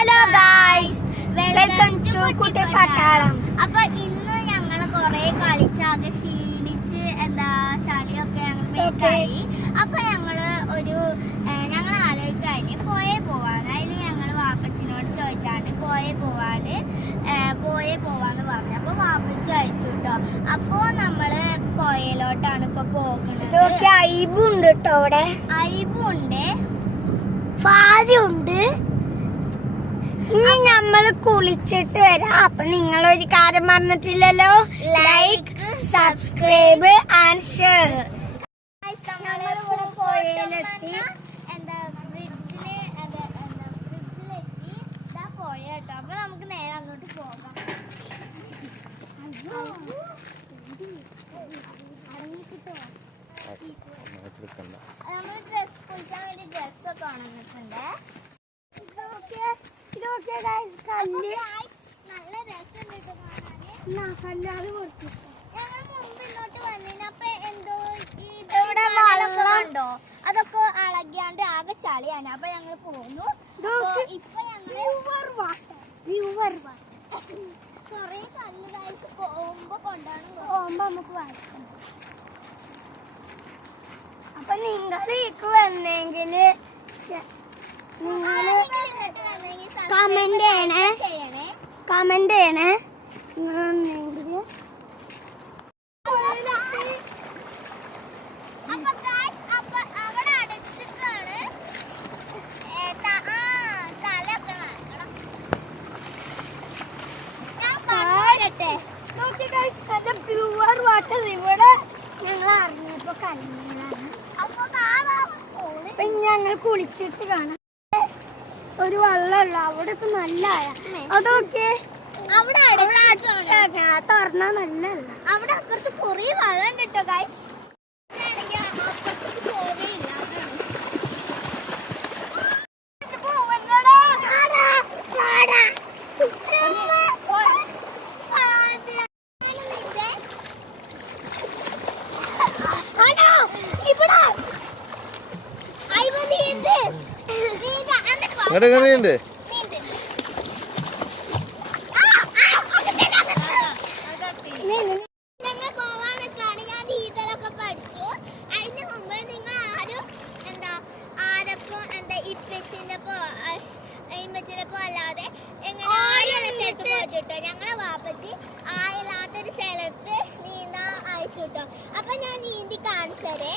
Hello guys, welcome to കുട്ടി പട്ടാളം. അപ്പൊ ഇന്ന് ഞങ്ങൾ കൊറേ കളിച്ചാകെ ക്ഷീണിച്ച് ചളിയൊക്കെ ഞങ്ങൾ. അപ്പൊ ഞങ്ങള് ആലോചിക്കാന് പോവാൻ. അതില് ഞങ്ങള് വാപ്പച്ചിനോട് ചോദിച്ചാണ്ട് പോവാന്ന് പറഞ്ഞു. അപ്പൊ വാപ്പച്ചി അയച്ചു കേട്ടോ. അപ്പൊ നമ്മള് പോയലോട്ടാണ് ഇപ്പൊ പോകുന്നത്. ഐബുണ്ട് കേട്ടോ, അവിടെ ഐബുണ്ട്, ഫാജുണ്ട്. ഇനി നമ്മള് കുളിച്ചിട്ട് വരാം. അപ്പൊ നിങ്ങളൊരു കാര്യം പറഞ്ഞിട്ടില്ലല്ലോ, ലൈക്ക്, സബ്സ്ക്രൈബ് ആൻഡ് ഷെയർ. പോയെത്തി കേട്ടോ. അപ്പൊ നമുക്ക് നേരെ അങ്ങോട്ട് പോകാം. നമ്മൾ ഡ്രസ് കുളിക്കാൻ വേണ്ടി ഡ്രസ്സൊക്കെ ഉണങ്ങിട്ടുണ്ട്. നല്ല രസമുണ്ട് ഞങ്ങൾ മുമ്പ് ഇങ്ങോട്ട് വന്നപ്പോ എന്തോ ഉണ്ടോ അതൊക്കെ അളകിയാണ്ട് ആകെ ചളിയാണ്. അപ്പൊ ഞങ്ങൾ പോന്നു. ഇപ്പൊ ഞങ്ങള് കൊറേ കല്ല് പോകുമ്പോ നമുക്ക് വായിക്കണം. അപ്പൊ നിങ്ങൾക്ക് വന്നെങ്കില് കമന്റ് ചെയ്യണേ. പ്യൂർ വാട്ടർ ഇവിടെ ഞങ്ങൾ അറിഞ്ഞപ്പോ കല്ലുകളാണ്. അപ്പൊ ഞങ്ങൾ കുളിച്ചിട്ട് കാണാം. ഒരു വെള്ളമുള്ള അവിടെ ഇപ്പൊ നല്ല അതൊക്കെ അവിടെ തുറന്നാ നല്ല അവിടെ അപ്പുറത്ത് കൊറേ വെള്ളം കിട്ടോ ഗൈസ്. ഇങ്ങോട്ട് ഞങ്ങൾ പോവാനൊക്കെയാണ്. ഞാൻ നീന്തലൊക്കെ പഠിച്ചു. അതിന് മുമ്പ് നിങ്ങൾ ആരും ആരപ്പോ ഇപ്പച്ചിന്റെപ്പോ ഇമ്മച്ചിനെപ്പോ അല്ലാതെ എങ്ങനെ സ്ഥലത്ത് പോയിട്ടോ. ഞങ്ങളെ വാപ്പച്ചി ആയില്ലാത്തൊരു സ്ഥലത്ത് നീന്താൻ അയച്ചു കിട്ടോ. അപ്പൊ ഞാൻ നീന്തി കാണിച്ചതേ.